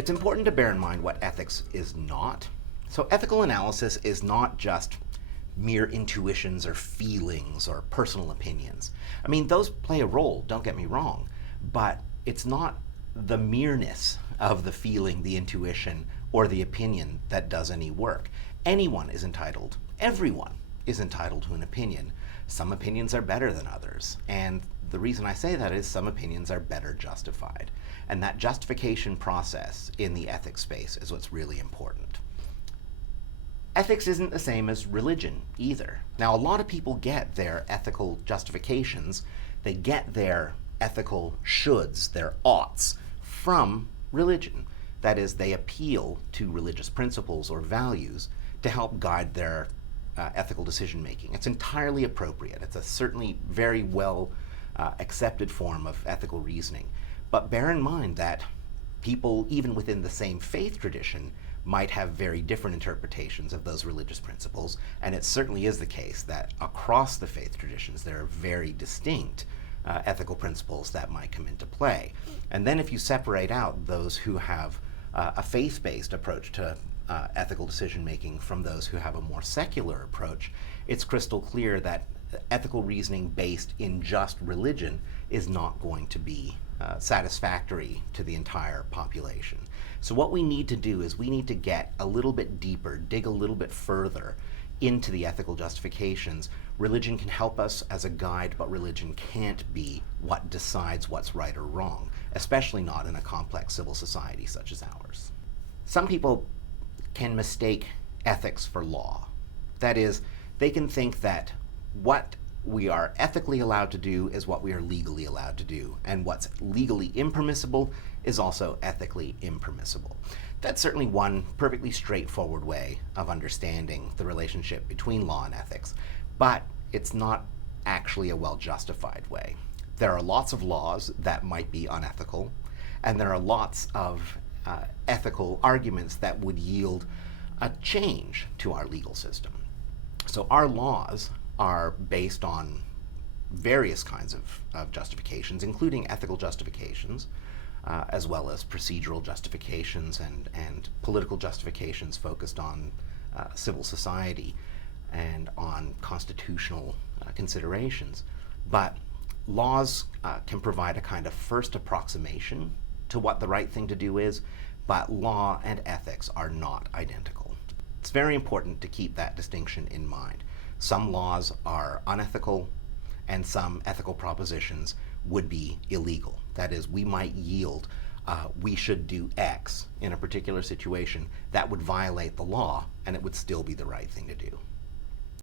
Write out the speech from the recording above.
It's important to bear in mind what ethics is not. So ethical analysis is not just mere intuitions or feelings or personal opinions. I mean, those play a role, don't get me wrong, but it's not the mereness of the feeling, the intuition, or the opinion that does any work. Anyone is entitled, everyone is entitled to an opinion. Some opinions are better than others, and the reason I say that is some opinions are better justified. And that justification process in the ethics space is what's really important. Ethics isn't the same as religion either. Now, a lot of people get their ethical justifications, they get their ethical shoulds, their oughts, from religion. That is, they appeal to religious principles or values to help guide their ethical decision making. It's entirely appropriate. It's a certainly very well accepted form of ethical reasoning. But bear in mind that people, even within the same faith tradition, might have very different interpretations of those religious principles, and it certainly is the case that across the faith traditions there are very distinct ethical principles that might come into play. And then if you separate out those who have a faith-based approach to ethical decision-making from those who have a more secular approach, it's crystal clear that ethical reasoning based in just religion is not going to be satisfactory to the entire population. So what we need to do is we need to get a little bit deeper, dig a little bit further into the ethical justifications. Religion can help us as a guide, but religion can't be what decides what's right or wrong, especially not in a complex civil society such as ours. Some people can mistake ethics for law. That is, they can think that what we are ethically allowed to do is what we are legally allowed to do, and what's legally impermissible is also ethically impermissible. That's certainly one perfectly straightforward way of understanding the relationship between law and ethics, but it's not actually a well-justified way. There are lots of laws that might be unethical, and there are lots of ethical arguments that would yield a change to our legal system. So our laws are based on various kinds of justifications, including ethical justifications, as well as procedural justifications and political justifications focused on civil society and on constitutional considerations. But laws can provide a kind of first approximation to what the right thing to do is, but law and ethics are not identical. It's very important to keep that distinction in mind. Some laws are unethical, and some ethical propositions would be illegal. That is, we might yield, we should do X in a particular situation that would violate the law, and it would still be the right thing to do.